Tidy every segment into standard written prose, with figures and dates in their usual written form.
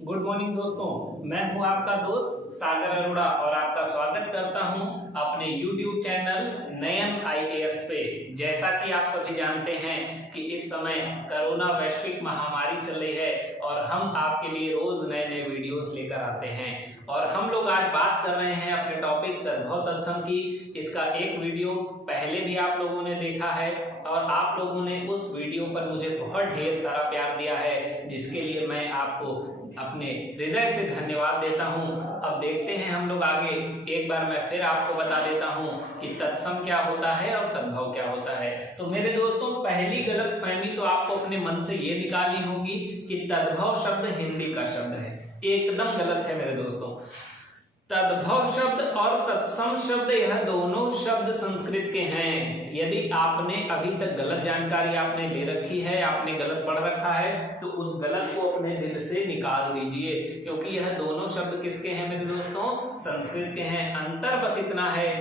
Good morning दोस्तों, मैं हूं आपका दोस्त सागर अरोड़ा और आपका स्वागत करता हूं अपने YouTube चैनल नयन आईएएस पे। जैसा कि आप सभी जानते हैं कि इस समय कोरोना वैश्विक महामारी चल रही है और हम आपके लिए रोज नए नए वीडियोस लेकर आते हैं और हम लोग आज बात कर रहे हैं अपने टॉपिक तद्भव तत्सम की। इसका एक वीडियो पहले भी आप लोगों ने देखा है और आप लोगों ने उस वीडियो पर मुझे बहुत ढेर सारा प्यार दिया है, जिसके लिए मैं आपको अपने हृदय से धन्यवाद देता हूं। अब देखते हैं हम लोग आगे। एक बार मैं फिर आपको बता देता हूं कि तत्सम क्या होता है और तद्भव क्या होता है। तो मेरे दोस्तों, पहली गलतफहमी तो आपको अपने मन से ये निकालनी होगी कि तद्भव शब्द हिंदी का शब्द है। एकदम गलत है मेरे दोस्तों। तद्भव शब्द और तत्सम शब्द यह दोनों शब्द संस्कृत के हैं। यदि आपने अभी तक गलत जानकारी आपने ले रखी है, आपने गलत पढ़ रखा है, तो उस गलत को अपने दिल से निकाल दीजिए, क्योंकि यह दोनों शब्द किसके हैं मेरे दोस्तों? संस्कृत के हैं। अंतर बस इतना है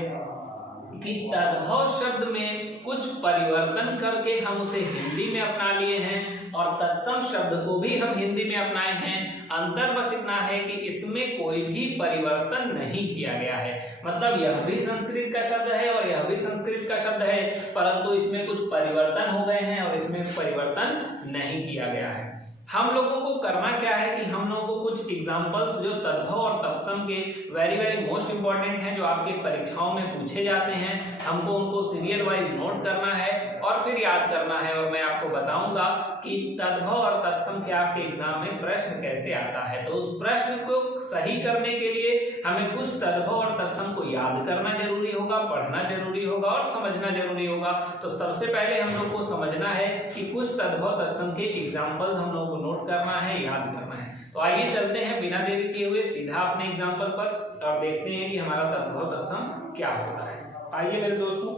कि तद्भव शब्द में कुछ परिवर्तन करके हम उसे हिंदी में अपना लिए हैं और तत्सम शब्द को भी हम हिंदी में अपनाए हैं। अंतर बस इतना है कि इसमें कोई भी परिवर्तन नहीं किया गया है। मतलब यह भी संस्कृत का शब्द है और यह भी संस्कृत का शब्द है, परंतु इसमें कुछ परिवर्तन हो गए हैं और इसमें परिवर्तन नहीं किया गया है। हम लोगों को करना क्या है कि हम लोगों को कुछ एग्जांपल्स जो तद्भव और तत्सम के वेरी मोस्ट इंपॉर्टेंट हैं, जो आपके परीक्षाओं में पूछे जाते हैं, हमको उनको सीरियल वाइज नोट करना है और फिर याद करना है। और मैं आपको बताऊंगा कि तद्भव और तत्सम के आपके एग्जाम में प्रश्न कैसे आता है। तो उस प्रश्न को सही करने के लिए हमें कुछ तद्भव और तत्सम को याद करना जरूरी होगा, पढ़ना जरूरी होगा और समझना जरूरी होगा। तो सबसे पहले हम लोग को समझना है कि कुछ तद्भव तत्सम के एग्जाम्पल्स हम लोग नोट करना है, याद करना है। तो आइए चलते हैं बिना देरी किए हुए सीधा अपने एग्जांपल पर और देखते हैं कि हमारा तद्भव तत्सम क्या होता है। आइए मेरे दोस्तों,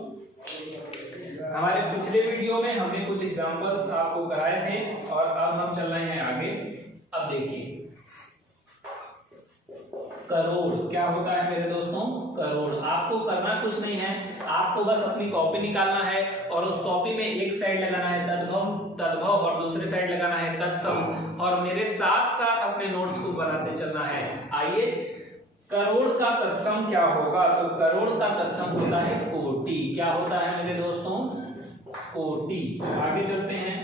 हमारे पिछले वीडियो में हमने कुछ एग्जांपल्स आपको कराए थे और अब हम चल रहे हैं आगे। अब देखिए, करोड़ क्या होता है मेरे दोस्तों? करोड़। आपको करना कुछ नहीं है, आपको बस अपनी कॉपी निकालना है और उस कॉपी में एक साइड लगाना है तद्भव और दूसरे साइड लगाना है तत्सम और मेरे साथ साथ अपने नोट्स को बनाते चलना है। आइए, करोड़ का तत्सम क्या होगा? तो करोड़ का तत्सम होता है कोटि। क्या होता है मेरे दोस्तों? कोटि। आगे चलते हैं।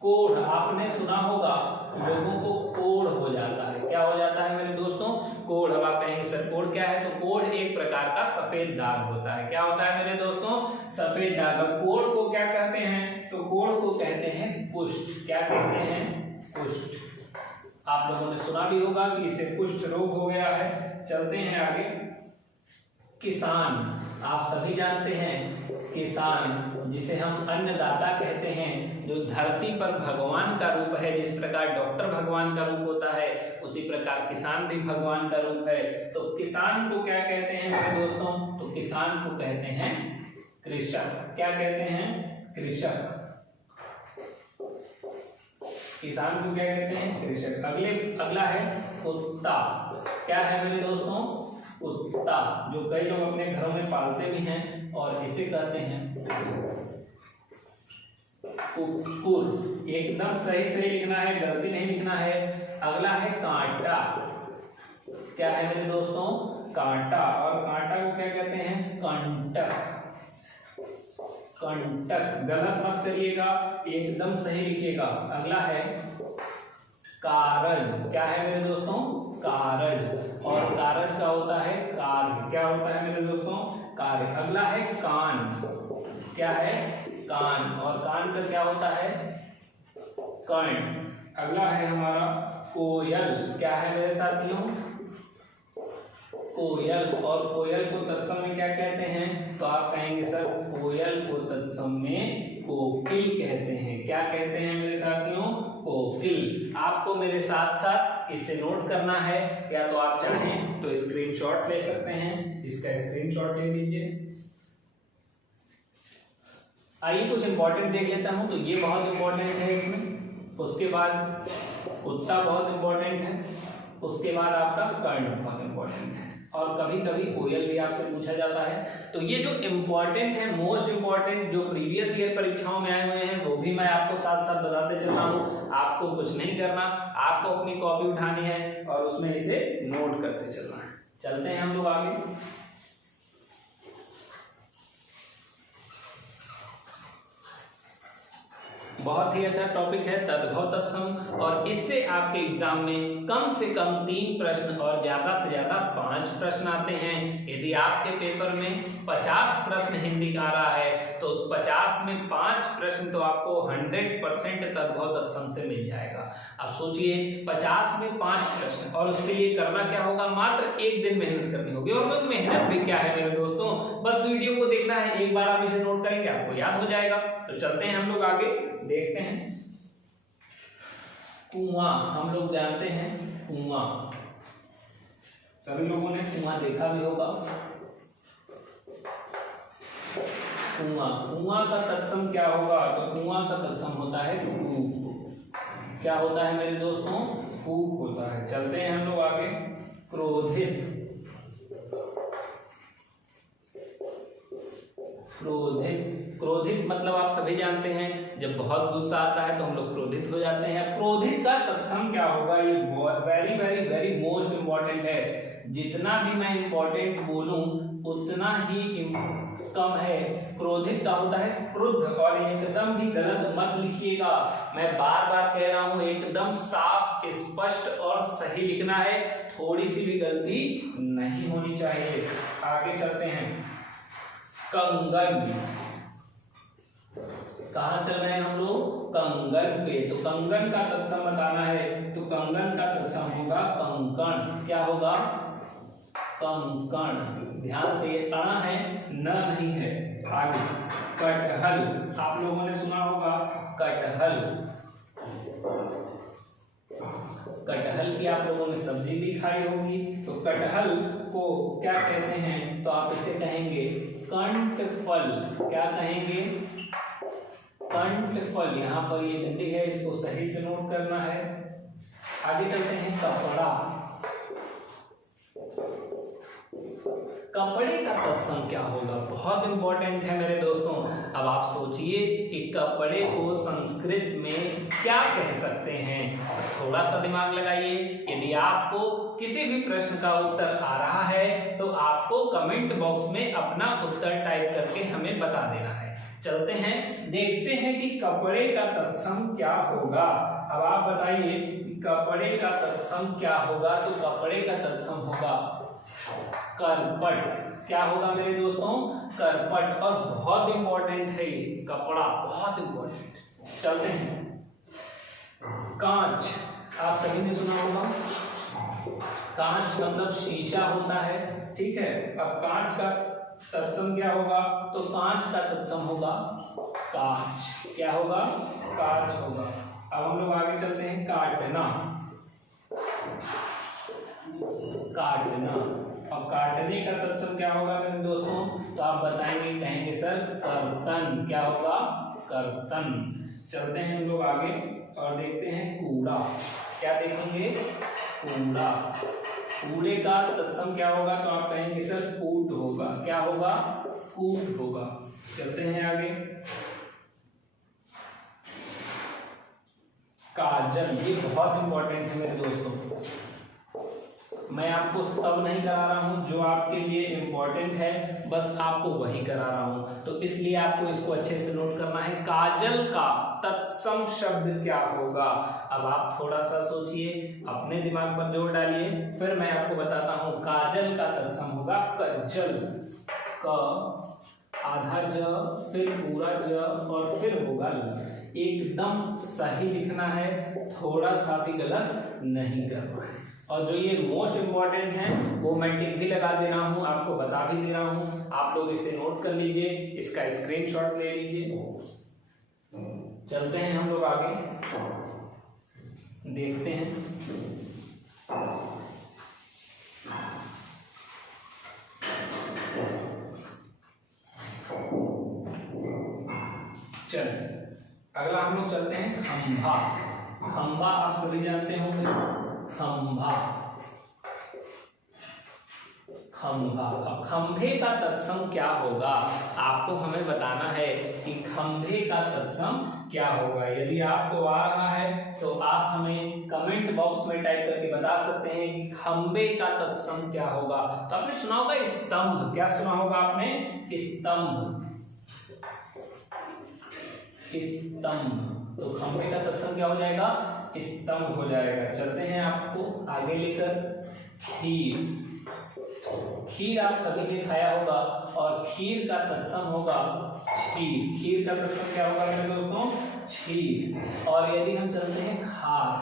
कोढ़, आपने सुना होगा लोगों को कोढ़ हो जाता है। क्या हो जाता है मेरे दोस्तों? कोढ़। अब आप कहेंगे सर कोढ़ क्या है? तो कोढ़ एक प्रकार का सफेद दाग होता है। क्या होता है मेरे दोस्तों? सफेद दाग। अब कोढ़ को क्या कहते हैं? तो कोढ़ को कहते हैं कुष्ठ। क्या कहते हैं? कुष्ठ। आप लोगों ने सुना भी होगा कि इसे कुष्ठ रोग हो गया है। चलते हैं आगे। किसान, आप सभी जानते हैं किसान, जिसे हम अन्नदाता कहते हैं, जो धरती पर भगवान का रूप है। जिस प्रकार डॉक्टर भगवान का रूप होता है, उसी प्रकार किसान भी भगवान का रूप है। तो किसान को क्या कहते हैं मेरे दोस्तों? तो किसान को कहते हैं कृषक। क्या कहते हैं? कृषक। किसान को क्या कहते हैं? कृषक। अगला है कुत्ता। क्या है मेरे दोस्तों? कुत्ता, जो कई लोग अपने घरों में पालते भी हैं और इसे कहते हैं कुक्कुर। एकदम सही लिखना है, गलती नहीं लिखना है। अगला है कांटा। क्या है मेरे दोस्तों? कांटा। और कांटा को क्या कहते हैं? कंटक। कंटक। गलत मत करिएगा, एकदम सही लिखिएगा। अगला है कारज। क्या है मेरे दोस्तों? कारज। और कारज का होता है कार्य। क्या होता है मेरे दोस्तों? कार्य। अगला है कान। क्या है? कान। और कान का क्या होता है? कर्ण। अगला है हमारा कोयल। क्या है मेरे साथियों? कोयल। और कोयल को तत्सम में क्या कहते हैं? तो आप कहेंगे सर कोयल को तत्सम में कोकिल कहते हैं। क्या कहते हैं मेरे साथियों? कोकिल। आपको मेरे साथ साथ इसे नोट करना है, या तो आप चाहें तो स्क्रीनशॉट ले सकते हैं। इसका स्क्रीनशॉट ले लीजिए। आइए कुछ इंपॉर्टेंट देख लेता हूं। तो ये बहुत इंपॉर्टेंट है इसमें। उसके बाद कुत्ता बहुत इंपॉर्टेंट है। उसके बाद आपका कर्ण बहुत इंपॉर्टेंट है और कभी कभी कोयल भी आपसे पूछा जाता है। तो ये जो इम्पोर्टेंट है, मोस्ट इम्पोर्टेंट जो प्रीवियस ईयर परीक्षाओं में आए हुए हैं वो भी मैं आपको साथ साथ बताते चल रहा हूँ। आपको कुछ नहीं करना, आपको अपनी कॉपी उठानी है और उसमें इसे नोट करते चलना है। चलते हैं हम लोग आगे। बहुत ही अच्छा टॉपिक है तद्भव तत्सम, और इससे आपके एग्जाम में कम से कम 3 प्रश्न और ज्यादा से ज्यादा 5 प्रश्न आते हैं। यदि आपके पेपर में 50 प्रश्न हिंदी का आ रहा है तो उस 50 में 5 प्रश्न तो आपको 100% तद्भव तत्सम से मिल जाएगा। अब सोचिए 50 में 5 प्रश्न, और उसके लिए करना क्या होगा, मात्र 1 दिन मेहनत करनी होगी। और वो मेहनत भी क्या है मेरे दोस्तों, बस वीडियो को देखना है, एक बार आप इसे नोट करेंगे आपको याद हो जाएगा। तो चलते हैं हम लोग आगे, देखते हैं। कुआं, हम लोग जानते हैं कुआं, सभी लोगों ने कुआं देखा भी होगा। कुआं, कुआं का तत्सम क्या होगा, तो कुआं का तत्सम होता है कूप। क्या होता है मेरे दोस्तों, कूप होता है। चलते हैं हम लोग आगे। क्रोधित, क्रोधित, क्रोधित मतलब आप सभी जानते हैं जब बहुत गुस्सा आता है तो हम लोग क्रोधित हो जाते हैं। क्रोधित का तत्सम क्या होगा, ये very very very most important है। जितना भी मैं इंपॉर्टेंट बोलूं उतना ही कम है। क्रोधित का होता है क्रुद्ध, और एकदम भी गलत मत लिखिएगा, मैं बार बार कह रहा हूं, एकदम साफ स्पष्ट और सही लिखना है, थोड़ी सी भी गलती नहीं होनी चाहिए। आगे चलते हैं। कंगन, कहाँ चल रहे हैं हम लोग, कंगन पे। तो कंगन का तत्सम बताना है, तो कंगन का तत्सम होगा कंकण। क्या होगा, कंकण। ध्यान से, ये अण है न नहीं है। आगे कटहल, आप लोगों ने सुना होगा कटहल। कटहल की आप लोगों ने सब्जी भी खाई होगी। तो कटहल को क्या कहते हैं, तो आप इसे कहेंगे कंठफल। क्या कहेंगे, कंठफल। यहाँ पर ये बिंदी है, इसको सही से नोट करना है। आगे चलते हैं। कपड़ा, कपड़े का तत्सम क्या होगा, बहुत इंपॉर्टेंट है मेरे दोस्तों। अब आप सोचिए कि कपड़े को संस्कृत में क्या कह सकते हैं, थोड़ा सा दिमाग लगाइए। यदि आपको किसी भी प्रश्न का उत्तर आ रहा है तो आपको कमेंट बॉक्स में अपना उत्तर टाइप करके हमें बता देना है। चलते हैं, देखते हैं कि कपड़े का तत्सम क्या होगा। अब आप बताइए कपड़े का तत्सम क्या होगा, तो कपड़े का तत्सम होगा करपट। क्या होगा मेरे दोस्तों, करपट। और बहुत इंपॉर्टेंट है ये कपड़ा, बहुत इंपॉर्टेंट। चलते हैं। कांच, आप सभी ने सुना होगा, कांच मतलब शीशा होता है, ठीक है। अब कांच का तत्सम क्या होगा, तो कांच का तत्सम होगा कांच। क्या होगा, कांच होगा। अब हम लोग आगे चलते हैं। काटना, काटना। अब काटने का तत्सम क्या होगा मेरे दोस्तों, तो आप बताएंगे, कहेंगे सर कर्तन। क्या होगा, कर्तन। चलते हैं हम लोग आगे और देखते हैं कूड़ा। क्या देखेंगे, कूड़ा। कूड़े का तत्सम क्या होगा, तो आप कहेंगे सर कूट होगा। क्या होगा, कूट होगा। चलते हैं आगे। काजल, ये बहुत इंपॉर्टेंट है मेरे दोस्तों। मैं आपको सब नहीं करा रहा हूं, जो आपके लिए इंपॉर्टेंट है बस आपको वही करा रहा हूं, तो इसलिए आपको इसको अच्छे से नोट करना है। काजल का तत्सम शब्द क्या होगा। अब आप थोड़ा सा सोचिए, अपने दिमाग पर जोर डालिए, फिर मैं आपको बताता हूं। काजल का तत्सम होगा कज्जल। क आधा ज, फिर पूरा ज, और फिर होगा ल। एकदम सही लिखना है, थोड़ा सा भी गलत नहीं करना है। और जो ये मोस्ट इम्पॉर्टेंट है वो मैं टिक भी लगा दे रहा हूँ, आपको बता भी दे रहा हूँ, आप लोग इसे नोट कर लीजिए, इसका स्क्रीनशॉट ले लीजिए। चलते हैं हम लोग आगे, देखते हैं। चलिए अगला हम लोग चलते हैं खंभा। खंभा आप सभी जानते होंगे, खंभा। खंभा। अब खंभे का तत्सम क्या होगा, आपको हमें बताना है कि खंभे का तत्सम क्या होगा। यदि आपको आ रहा है तो आप हमें कमेंट बॉक्स में टाइप करके बता सकते हैं कि खंभे का तत्सम क्या होगा। तो आपने सुना होगा स्तंभ, क्या सुना होगा आपने, स्तंभ, स्तंभ। तो खंभे का तत्सम क्या हो जाएगा, स्तंभ हो जाएगा। चलते हैं आपको आगे लेकर, खीर। खीर आप सभी ने खाया होगा और खीर का तत्सम होगा क्षीर। खीर का तत्सम क्या होगा मेरे दोस्तों, क्षीर। और यदि हम चलते हैं खार,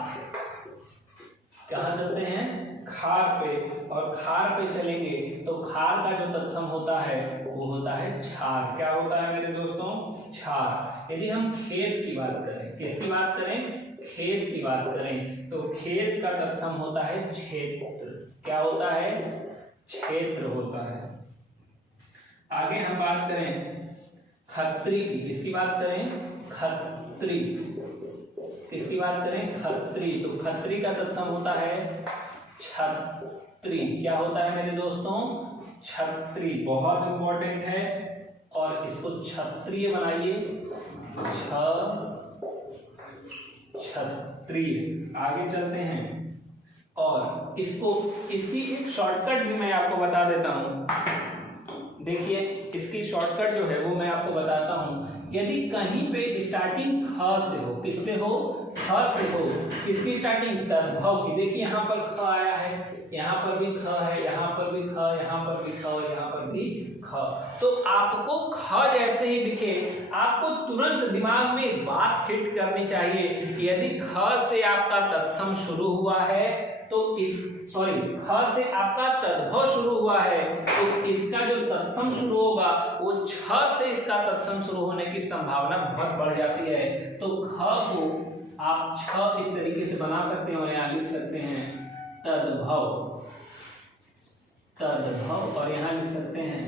कहाँ चलते हैं, खार पे, और खार पे चलेंगे तो खार का जो तत्सम होता है वो होता है छार। क्या होता है मेरे दोस्तों, छार। यदि हम खेत की बात करें, किसकी बात करें, खेत की बात करें, तो खेत का तत्सम होता है क्षेत्र। क्या होता है, क्षेत्र होता है। आगे हम बात करें खत्री की, किसकी बात करें, खत्री, किसकी बात करें, खत्री। तो खत्री का तत्सम होता है छत्री। क्या होता है मेरे दोस्तों, छत्री। बहुत इंपॉर्टेंट है और इसको क्षत्रिय बनाइए, क्षत्रिय। आगे चलते हैं और इसकी एक शॉर्टकट भी मैं आपको बता देता हूं। देखिए इसकी शॉर्टकट जो है वो मैं आपको बताता हूं। यदि कहीं पे स्टार्टिंग ख से हो, किससे हो, ख से हो, इसकी स्टार्टिंग तद्भव की, देखिए यहाँ पर ख आया है, यहाँ पर भी ख है, यहाँ पर भी ख, यहाँ पर भी ख, यहाँ पर भी ख। तो आपको ख जैसे ही दिखे आपको तुरंत दिमाग में बात हिट करनी चाहिए कि यदि ख से आपका तत्सम शुरू हुआ है तो ख से आपका तद्भव शुरू हुआ है तो इसका जो तत्सम शुरू होगा वो छ से इसका तत्सम शुरू होने की संभावना बहुत बढ़ जाती है। तो ख को आप छ इस तरीके से बना सकते हैं और यहाँ लिख सकते हैं तद्भव, तद्भव, और यहाँ लिख सकते हैं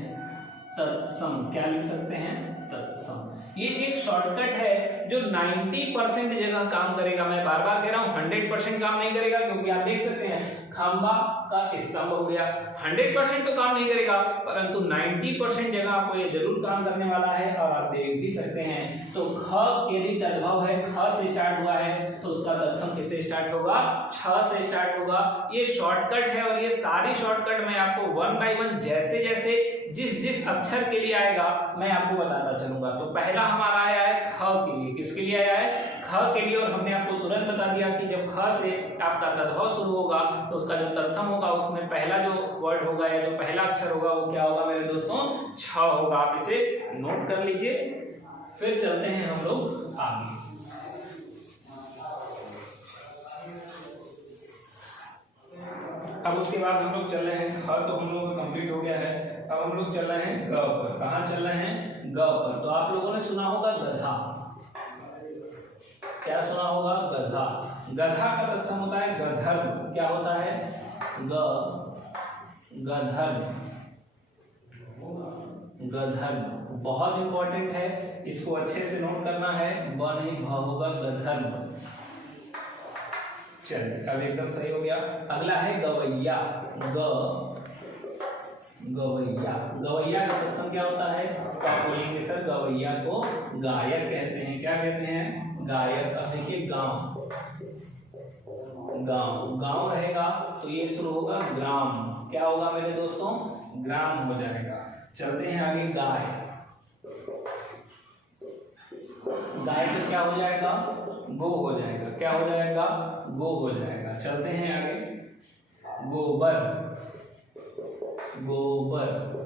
तत्सम। क्या लिख सकते हैं, तत्सम। ये एक शॉर्टकट है जो 90% जगह काम करेगा। मैं बार बार कह रहा हूँ 100% काम नहीं करेगा, क्योंकि आप देख सकते हैं खंभा का स्तंभ हो गया, 100% तो काम नहीं करेगा, परंतु 90% जगह आपको ये जरूर काम करने वाला है और आप देख भी सकते हैं। तो ख यदि तद्भव है, ख से स्टार्ट हुआ है तो उसका तत्सम किससे स्टार्ट होगा, छ से स्टार्ट होगा। ये शॉर्टकट है और ये सारी शॉर्टकट मैं आपको 1 by 1 जैसे जैसे जिस जिस अक्षर के लिए आएगा मैं आपको बताता चलूंगा। तो पहला हमारा आया है ख के लिए, किसके लिए आया है, ख के लिए, और हमने आपको तुरंत बता दिया कि जब ख से आपका तद्भव शुरू होगा तो उसका जो तत्सम होगा उसमें पहला जो वर्ड होगा या जो पहला अक्षर होगा वो क्या होगा मेरे दोस्तों, छ होगा। आप इसे नोट कर लीजिए। फिर चलते हैं हम लोग आगे। अब उसके बाद हम लोग चल रहे हैं, ख तो हम लोग का कंप्लीट हो गया है। अब हम लोग चल रहे हैं ग पर। कहाँ चल रहे हैं, ग पर। तो आप लोगों ने सुना होगा गधा, क्या सुना होगा, गधा। गधा का तत्सम होता है गधर्व। क्या होता है, गधर्व, गधर्व। बहुत इंपॉर्टेंट है, इसको अच्छे से नोट करना है, ब नहीं भ होगा, गधर्व। चलिए अब एकदम सही हो गया। अगला है गवैया, गवैया। गवैया का तत्सम क्या होता है, तो आप बोलेंगे सर गवैया को गायक कहते हैं। क्या कहते हैं, गायक। अब देखिए गांव, गांव, गांव रहेगा तो ये शुरू होगा ग्राम। क्या होगा मेरे दोस्तों, ग्राम हो जाएगा। चलते हैं आगे, गाय। गाय तो क्या हो जाएगा, गो हो जाएगा। क्या हो जाएगा, गो हो जाएगा। चलते हैं आगे, गोबर, गोबर।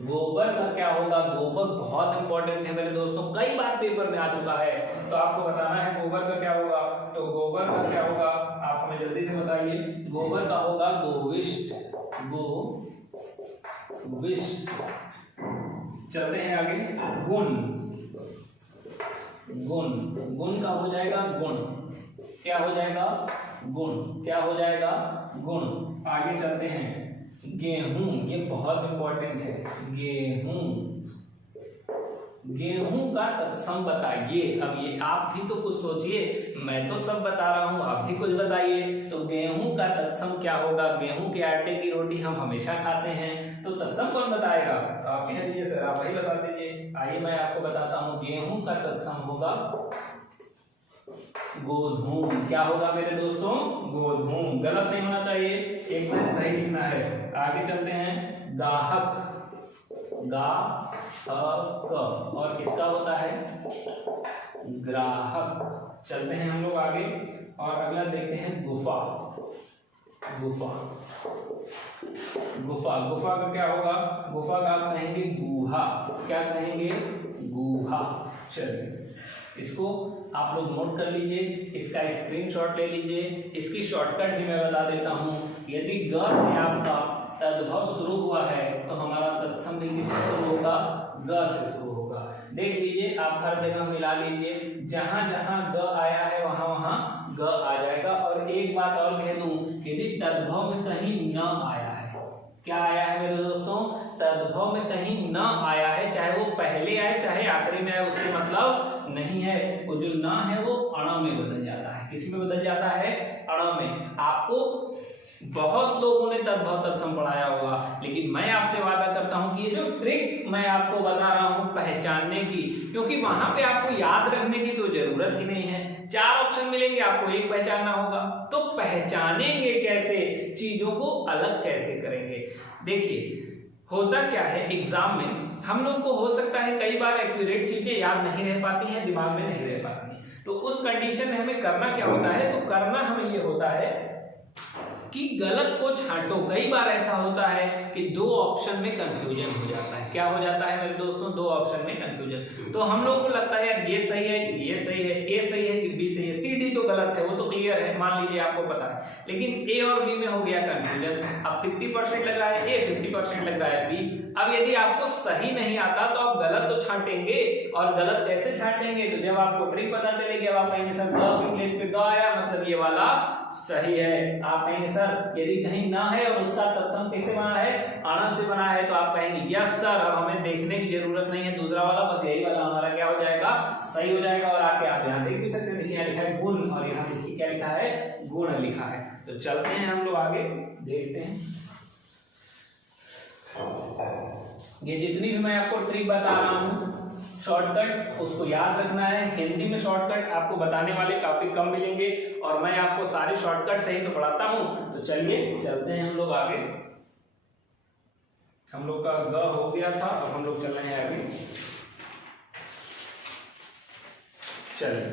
गोबर का क्या होगा, गोबर बहुत इंपॉर्टेंट है मेरे दोस्तों, कई बार पेपर में आ चुका है, तो आपको बताना है गोबर का क्या होगा। तो गोबर का क्या होगा, आप हमें जल्दी से बताइए। गोबर का होगा गोविष्ट, गोविष्ट। चलते हैं आगे, गुण, गुण। गुण का हो जाएगा गुण। क्या हो जाएगा, गुण। क्या हो जाएगा, गुण। आगे चलते हैं, गेहूं। ये बहुत इंपॉर्टेंट है, गेहूं। गेहूं का तत्सम बताइए। अब ये आप भी तो कुछ सोचिए, मैं तो सब बता रहा हूँ, आप भी कुछ बताइए। तो गेहूं का तत्सम क्या होगा? गेहूं के आटे की रोटी हम हमेशा खाते हैं, तो तत्सम कौन बताएगा? तो आप कह दीजिए सर, आप ही बता दीजिए। आइए मैं आपको बताता हूँ, गेहूं का तत्सम होगा गोधूम। क्या होगा मेरे दोस्तों? गोधूम। गलत नहीं होना चाहिए, एकदम सही लिखना है। आगे चलते हैं, गाहक, गाहक, और इसका होता है ग्राहक। चलते हैं हम लोग आगे और अगला देखते हैं, गुफा। गुफा, गुफा, गुफा का क्या होगा? गुफा का आप कहेंगे गुहा। क्या कहेंगे? गुहा। चलिए इसको आप लोग नोट कर लीजिए, इसका स्क्रीनशॉट ले लीजिए। इसकी शॉर्टकट भी मैं बता देता हूँ। यदि ग से आपका तद्भव शुरू हुआ है तो हमारा तत्सम भी किससे शुरू होगा? ग से शुरू होगा। देख लीजिए, आप हर जगह मिला लीजिए, जहां जहां ग आया है वहां वहां ग आ जाएगा। और एक बात और कह दूं, यदि तद्भव में कहीं न आया है, क्या आया है मेरे दोस्तों? तद्भव में कहीं न आया है, चाहे वो पहले आए चाहे आखिरी में आए, उससे मतलब नहीं है। वो जो न है वो अण में बदल जाता है। किस में बदल जाता है? अण में। आपको बहुत लोगों ने तद्भव तत्सम पढ़ाया होगा, लेकिन मैं आपसे वादा करता हूं कि ये जो ट्रिक मैं आपको बता रहा हूं पहचानने की, क्योंकि वहां पे आपको याद रखने की तो जरूरत ही नहीं है। 4 ऑप्शन मिलेंगे, आपको एक पहचानना होगा। तो पहचानेंगे कैसे, चीजों को अलग कैसे करेंगे? देखिए होता क्या है, एग्जाम में हम लोग को हो सकता है कई बार एक्यूरेट चीजें याद नहीं रह पाती हैं, दिमाग में नहीं रह पाती हैं। तो उस कंडीशन में हमें करना क्या होता है? तो करना हमें ये होता है कि गलत को छांटो। कई बार ऐसा होता है कि 2 ऑप्शन में कंफ्यूजन हो जाता है। क्या हो जाता है मेरे दोस्तों? 2 ऑप्शन में कंफ्यूजन। तो हम लोगों को लगता है यार ये सही है कि ये सही है, ए सही है कि बी सही है, सी डी तो गलत है, वो तो क्लियर है, मान लीजिए आपको पता है। लेकिन ए और बी में हो गया कंफ्यूजन। अब 50% लग रहा है ए, 50% लग रहा है बी। अब यदि आपको सही नहीं आता तो आप गलत तो छांटेंगे, और गलत कैसे छांटेंगे? तो जब आपको ट्रिक पता चलेगी, अब आप कहेंगे सर ग की प्लेस पे ग आया, मतलब ये वाला सही है। आप कहेंगे सर यदि कहीं ना है और उसका तत्सम कैसे बना है? अण से बना है, तो आप कहेंगे यस सर, अब हमें देखने की जरूरत नहीं है दूसरा वाला, बस यही वाला हमारा क्या हो जाएगा? सही हो जाएगा। और आके आप यहाँ देख भी सकते हैं, देखिए यहाँ लिखा है गुण, और यहाँ देखिए क्या लिखा है? गुण लिखा है। तो चलते हैं हम लोग आगे, देखते हैं। ये जितनी भी मैं आपको ट्रिक बता रहा हूँ शॉर्टकट, उसको याद रखना है। हिंदी में शॉर्टकट आपको बताने वाले काफी कम मिलेंगे, और मैं आपको सारे शॉर्टकट सही तो पढ़ाता हूँ। तो चलिए चलते हैं हम लोग आगे। हम लोग का ग हो गया था, अब हम लोग चल रहे हैं आगे। चलिए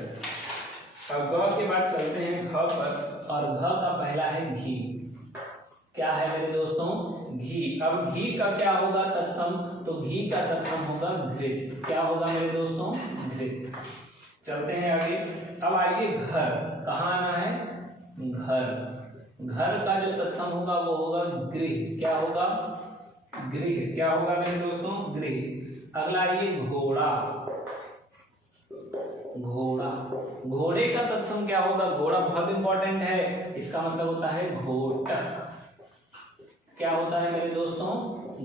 अब ग के बाद चलते हैं घ पर, और घ का पहला है घी। क्या है मेरे दोस्तों? घी। अब घी का क्या होगा तत्सम? तो घी का तत्सम होगा घृत। क्या होगा मेरे दोस्तों? घृत। चलते हैं आगे। अब आइए घर। कहाँ आना है? घर। घर का जो तत्सम होगा वो होगा गृह। क्या होगा? गृह। क्या होगा मेरे दोस्तों? गृह। अगला आइए घोड़ा। घोड़ा। घोड़े का तत्सम क्या होगा? घोड़ा बहुत इंपॉर्टेंट है, इसका मतलब होता है घोटक। क्या होता है मेरे दोस्तों?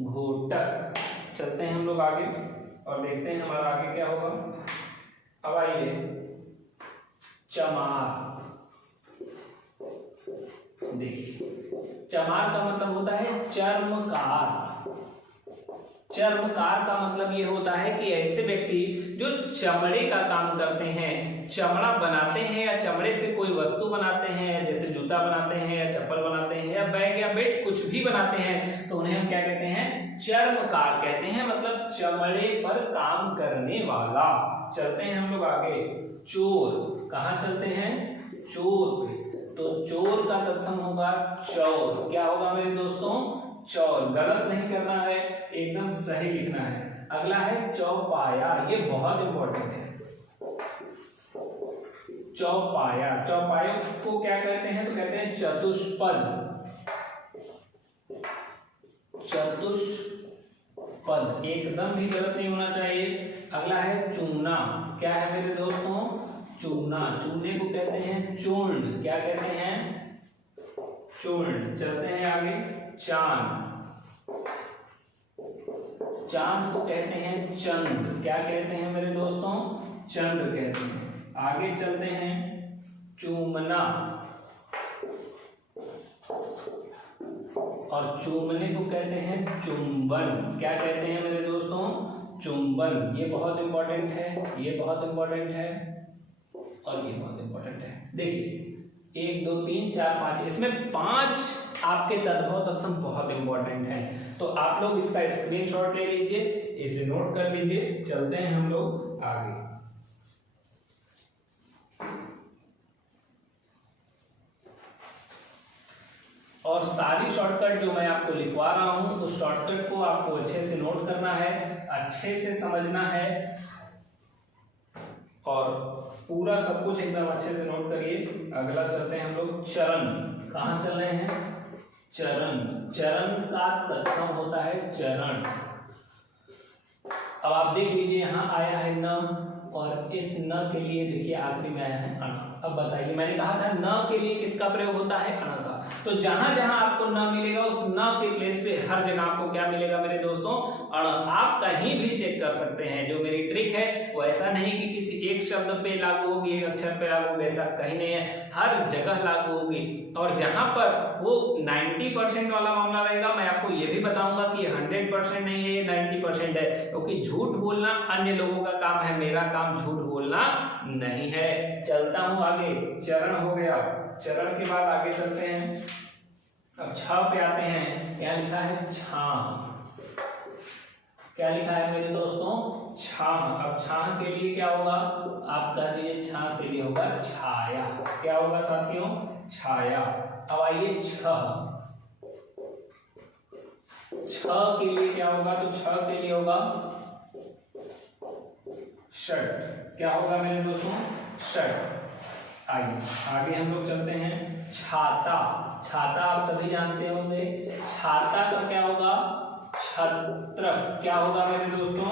घोटक। चलते हैं हम लोग आगे और देखते हैं हमारा आगे क्या होगा। अब आइए चमार। देखिए चमार का मतलब होता है चर्मकार। चर्मकार का मतलब ये होता है कि ऐसे व्यक्ति जो चमड़े का काम करते हैं, चमड़ा बनाते हैं या चमड़े से कोई वस्तु बनाते हैं, जैसे जूता बनाते हैं या चप्पल बनाते हैं या बैग या बेल्ट कुछ भी बनाते हैं, तो उन्हें हम क्या कहते हैं? चर्मकार कहते हैं, मतलब चमड़े पर काम करने वाला। चलते हैं हम लोग आगे। चोर। कहाँ चलते हैं? चोर पे। तो चोर का तत्सम होगा चौर। क्या होगा मेरे दोस्तों? चौर। गलत नहीं करना है, एकदम सही लिखना है। अगला है चौपाया। ये बहुत इंपॉर्टेंट है। चौपाया। चौपाया को क्या कहते हैं? तो कहते हैं चतुष्पद। चतुष्पद। एकदम भी गलत नहीं होना चाहिए। अगला है चूना। क्या है मेरे दोस्तों? चूना। चूने को कहते हैं चूर्ण। क्या कहते हैं? चूर्ण। चलते हैं आगे। चांद। चांद को कहते हैं चंद्र। क्या कहते हैं मेरे दोस्तों? चंद्र कहते हैं। आगे चलते हैं। चूमना, और चूमने को कहते हैं चुंबन। क्या कहते हैं मेरे दोस्तों? चुंबन। ये बहुत इंपॉर्टेंट है, ये बहुत इंपॉर्टेंट है, और ये बहुत इंपॉर्टेंट है। देखिए 1 2 3 4 5, इसमें 5 आपके तद्भव तत्सम बहुत इंपॉर्टेंट हैं। तो आप लोग इसका स्क्रीनशॉट ले लीजिए, इसे नोट कर लीजिए। चलते हैं हम लोग आगे। और सारी शॉर्टकट जो मैं आपको लिखवा रहा हूं, उस शॉर्टकट को आपको अच्छे से नोट करना है, अच्छे से समझना है, और पूरा सब कुछ एकदम अच्छे से नोट करिए। अगला चलते हैं हम लोग चरण। कहाँ चल रहे हैं? चरण। चरण का तत्सम होता है चरण। अब आप देख लीजिए, यहां आया है न, और इस न के लिए देखिए आखिरी में आया है अण। अब बताइए, मैंने कहा था न के लिए किसका प्रयोग होता है? अण का। तो जहां जहां आपको न मिलेगा, उस न के प्लेस पे हर जगह आपको क्या मिलेगा मेरे दोस्तों? अण। आप कहीं भी चेक कर सकते हैं। जो मेरी ट्रिक है वो ऐसा नहीं कि किसी एक शब्द पे लागू होगी, एक अक्षर पे लागू होगी, ऐसा कहीं नहीं है, हर जगह लागू होगी। और जहां पर वो 90% वाला मामला रहेगा, मैं आपको ये भी बताऊंगा कि 100% नहीं है, ये 90% है, क्योंकि झूठ बोलना अन्य लोगों का काम है, मेरा काम झूठ बोलना नहीं है। चलता हूं आगे। चरण हो गया। चरण के बाद आगे चलते हैं। अब छ पे आते हैं। क्या लिखा है? छाह। क्या लिखा है मेरे दोस्तों? छाह। अब छाह के लिए क्या होगा? आप कह दीजिए, छाह के लिए होगा छाया। क्या होगा साथियों? छाया। अब आइए छह। छह के लिए क्या होगा? तो छह के लिए होगा षट। क्या होगा मेरे दोस्तों? षट। आइए आगे हम लोग चलते हैं। छाता। छाता आप सभी जानते होंगे। छाता का क्या होगा? छत्र। क्या होगा मेरे दोस्तों?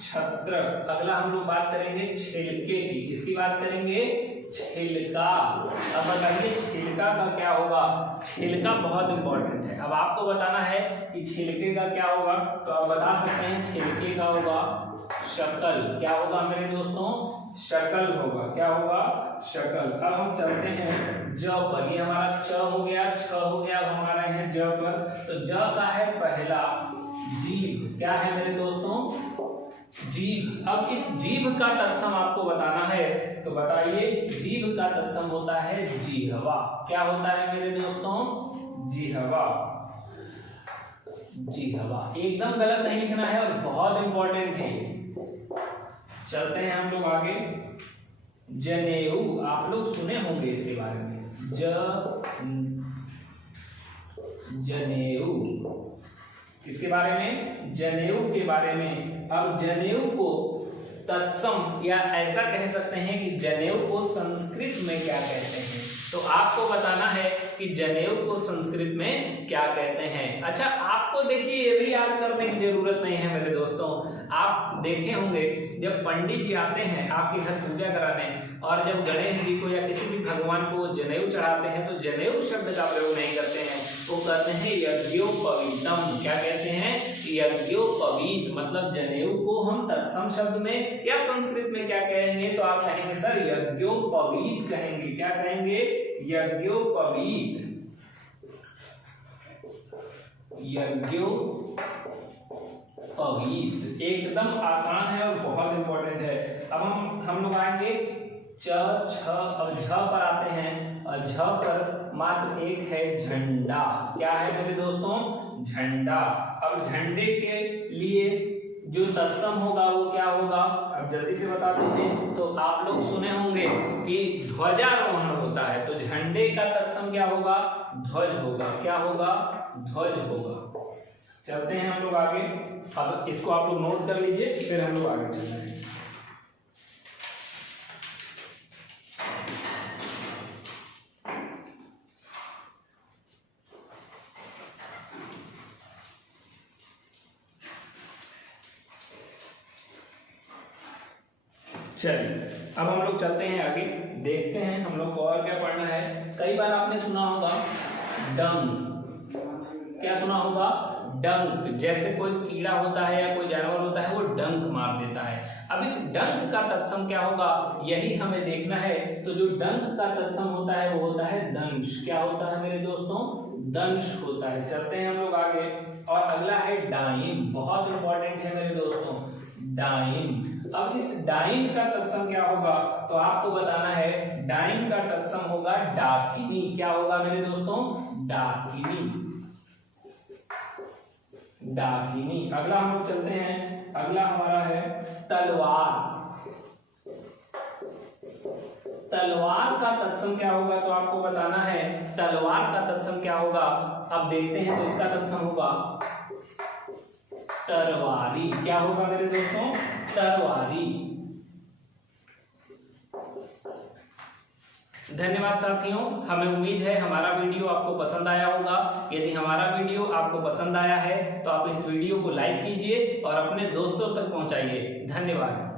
छत्र। अगला हम लोग बात करेंगे छिलके की। किसकी बात करेंगे? छिलका। अब बताइए छिलका का क्या होगा? छिलका बहुत इंपॉर्टेंट है। अब आपको बताना है कि छिलके का क्या होगा, तो आप बता सकते हैं छिलके का होगा शकल। क्या होगा मेरे दोस्तों? शकल होगा। क्या होगा? शकल। अब हम चलते हैं ज पर। ये हमारा च हो गया, छ हो गया, अब हमारा है ज पर। तो ज का है पहला जीभ। क्या है मेरे दोस्तों? जीभ। अब इस जीभ का तत्सम आपको बताना है, तो बताइए जीभ का तत्सम होता है जिह्वा। क्या होता है मेरे दोस्तों? जिह्वा। जिह्वा। एकदम गलत नहीं लिखना है, और बहुत इंपॉर्टेंट है। चलते हैं हम लोग आगे। जनेऊ। आप लोग सुने होंगे इसके बारे में। जनेऊ। किसके बारे में? जनेऊ के बारे में। अब जनेऊ को तत्सम, या ऐसा कह सकते हैं कि जनेऊ को संस्कृत में क्या कहते हैं, तो आपको बताना है कि जनेऊ को संस्कृत में क्या कहते हैं। अच्छा, आपको देखिए ये भी याद करने की जरूरत नहीं है मेरे दोस्तों। आप देखे होंगे जब पंडित जी आते हैं आपके घर पूजा कराने, और जब गणेश जी को या किसी भी भगवान को जनेऊ चढ़ाते हैं, तो जनेऊ शब्द का प्रयोग नहीं करते हैं, वो कहते हैं यज्ञोपवीतम। क्या कहते हैं? यज्ञोपवीत। मतलब जनेऊ को हम तत्सम शब्द में या संस्कृत में क्या कहेंगे, तो आप कहेंगे सर यज्ञोपवीत कहेंगे। क्या कहेंगे? यज्ञोपवीत। यज्ञोपवीत। एकदम आसान है और बहुत इंपॉर्टेंट है। अब हम लोग आएंगे च छ। अब झ पर आते हैं, और झ पर मात्र एक है झंडा। क्या है मेरे दोस्तों? झंडा। अब झंडे के लिए जो तत्सम होगा वो क्या होगा? अब जल्दी से बता दीजिए। तो आप लोग सुने होंगे कि ध्वजारोहण होता है, तो झंडे का तत्सम क्या होगा? ध्वज होगा। क्या होगा? ध्वज होगा। चलते हैं हम लोग आगे। अब इसको आप लोग नोट कर लीजिए, फिर हम लोग आगे चल रहे हैं। चलिए अब हम लोग चलते हैं आगे, देखते हैं हम लोग को और क्या पढ़ना है। कई बार आपने सुना होगा डंग। क्या सुना होगा? डंक। जैसे कोई कीड़ा होता है या कोई जानवर होता है वो डंक मार देता है। अब इस डंक का तत्सम क्या होगा यही हमें देखना है। तो जो डंक का तत्सम होता है वो होता है दंश। क्या होता है मेरे दोस्तों? दंश होता है। चलते हैं हम लोग आगे और अगला है डाइन। बहुत इंपॉर्टेंट है मेरे दोस्तों, डाइन। अब इस डाइन का तत्सम क्या होगा तो आपको बताना है। डाइन का तत्सम होगा डाकिनी। क्या होगा मेरे दोस्तों? डाकिनी। डाकिनी। अगला हम लोग चलते हैं, अगला हमारा है तलवार। तलवार का तत्सम क्या होगा तो आपको बताना है। तलवार का तत्सम क्या होगा अब देखते हैं। तो इसका तत्सम होगा तरवारी। क्या होगा मेरे दोस्तों? तरवारी। धन्यवाद साथियों, हमें उम्मीद है हमारा वीडियो आपको पसंद आया होगा। यदि हमारा वीडियो आपको पसंद आया है तो आप इस वीडियो को लाइक कीजिए और अपने दोस्तों तक पहुंचाइए। धन्यवाद।